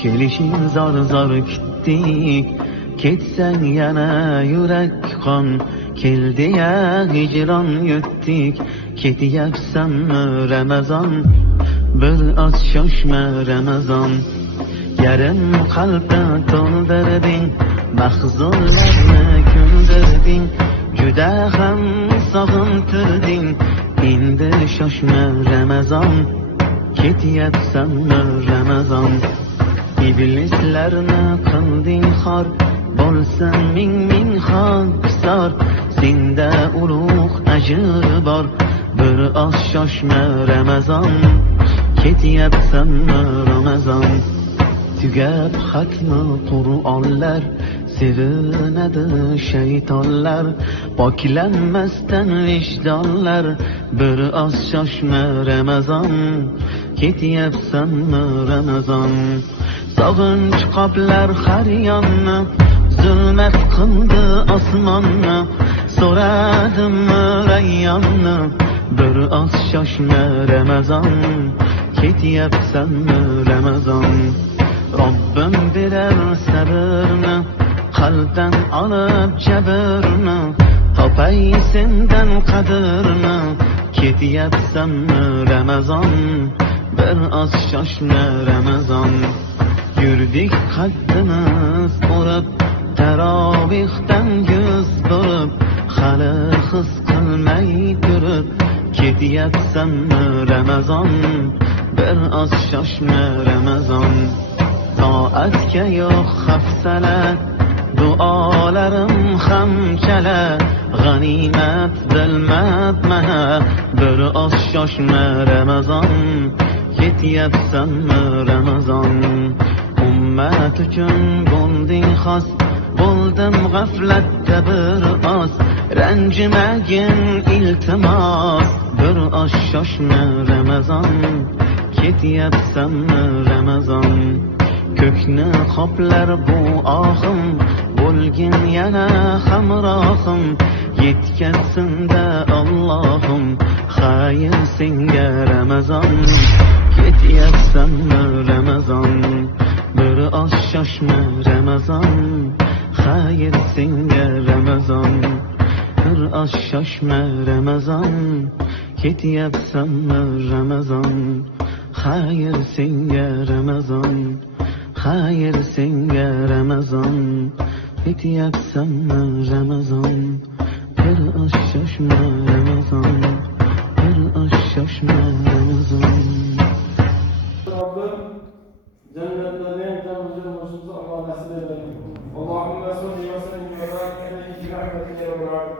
Kelishing zor zor kutdik, ketsang yana yurak qon. Keldi-ya hijron yutdik, ketyapsanmi Ramazon? Bir oz shoshma Ramazon. Yarim qalbni to'ldirding, mahzunlarni ko'ndirding, juda ham sog'intirding. Endi shoshma Ramazon, ketyapsanmi Ramazon? Iblislarni qilding xor, bo'lsin ming xokisor. Senda ulug' ajr bor, bir oz shoshma Ramazon, ketyapsanmi Ramazon? Tugab xatmi Qur'onlar, sevinadi shaytonlar, poklanmasdan vijdonlar. Bir oz shoshma Ramazon, ketyapsanmi Ramazon? Sog'inch qoplar har yonni, zulmat qildi osmonni. So'radim rayyonni, bir oz shoshma Ramazon, ketyapsanmi Ramazon? Robbim berar sabrni, qalbdan olib jabrni, topay sendan qadrni. Ketyapsanmi Ramazon, bir oz shoshma Ramazon? Yurdik qaddimiz urib, tarovihdan yuz burib, hali his qilmay turib. Ketyapsanmi Ramazon, bir oz shoshma Ramazon? Toatga yo'q hafsala, duolarim ham chala. G'animat bilmabman, bir oz shoshma Ramazon, ketyapsanmi Ramazon? Ummat uchun bo'lding xos, bo'ldim g'aflatda bir oz. Ranjimagin iltimos, bir oz shoshma Ramazon, ketyapsanmi Ramazon? Ko'kni qoplar bu ohim, bo'lgin yana hamrohim. Yetkazsin-da Allohim, xayr senga Ramazon, ketyapsanmi Ramazon? Bir oz shoshma Ramazon, xayr senga Ramazon. Bir oz shoshma Ramazon, ketyapsanmi Ramazon? Xayr senga Ramazon, xayr senga Ramazon. Ketyapsanmi Ramazon, bir oz shoshma Ramazon, bir oz shoshma Ramazon. Rabbim cennetlerden canlıca başımıza Allah nasip edelim. Allahümme salli ve sellem ve barik aleyhi ve rahmetine ve barik.